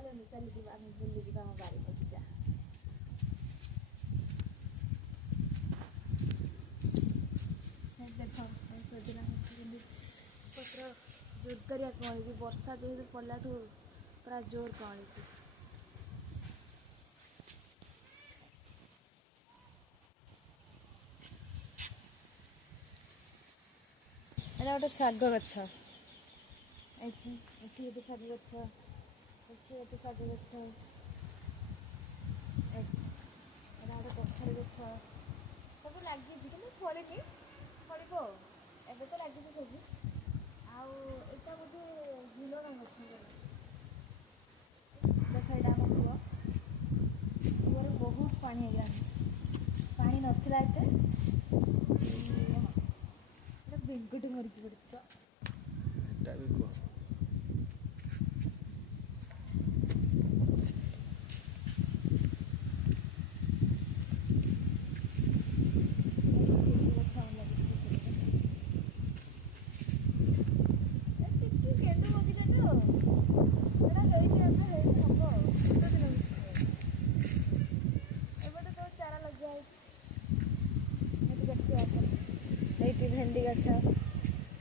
चलो चल जीवा हम बुल्ली जीवा हम बारी बगीचा देख सजना पत्र जोरदारिया कौड़ी वर्षा जेहतु पड़ला पूरा जोर कौड़ी एटा गोटे शाग गछ एठी गोटे शाग गछ एठी गोटे शाग गछ एटा गोटे कखारू गछ सब लगी कि फड़े फड़ो एवं तो लगी सब आटा बोधे झुलण गछ देख यहाँ आम कूर बहुत पानी है पानी नाला एत बेंकटे मरिकी पड़ता भेंडी गछ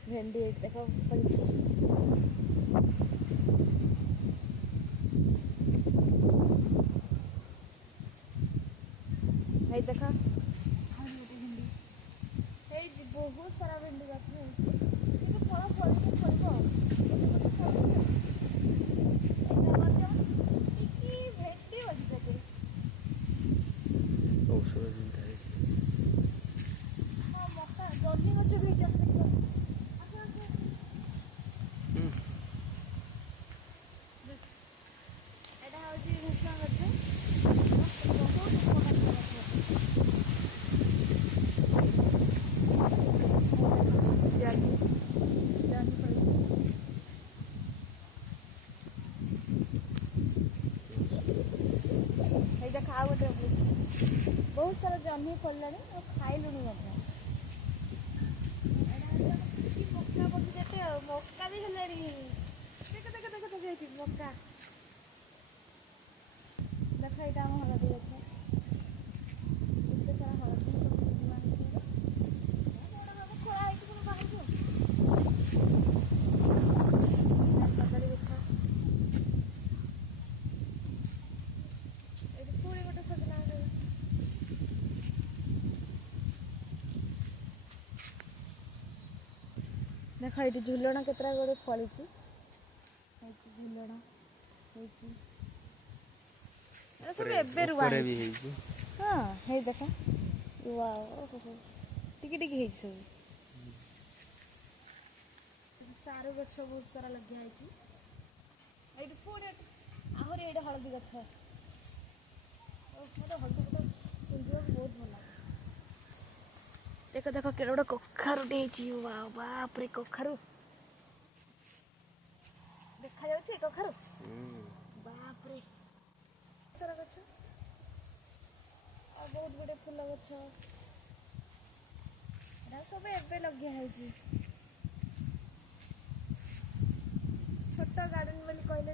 भेंडी देख पड़ी देख भेंडी बहुत सारा भेंडी गछ फल फल भेंडी जल्दी गछ भी एटा हूँ भूषण गछ देख आ गए बहुत सारा जह्नी फलला खाइलुनि मक्का बगीचाटे मक्का भी है देख देख देख देख मक्का देख यहाँ आम हलदी गछ एत सारा हलदी खोला सब बाहर कदली गछ ये पूरी गोटे सजना देख ये झुलण केतरा गोटे फली झुलण सब एबे रुआ हाँ हे देख टिकी टिकी सब सारू गछ बहुत सारा लगे पुणी आहरी ये हलदी गछ मत हलदी गछ सुंदर बहुत भल लगे देख देख के गोटे कखारुटे बाप रे कखारु देखा जाଉଛି कखारु बाप रे सारा गछ और बहुत गुड़े फूल गछ सब एबे लगे छोट गार्डन बोली कहले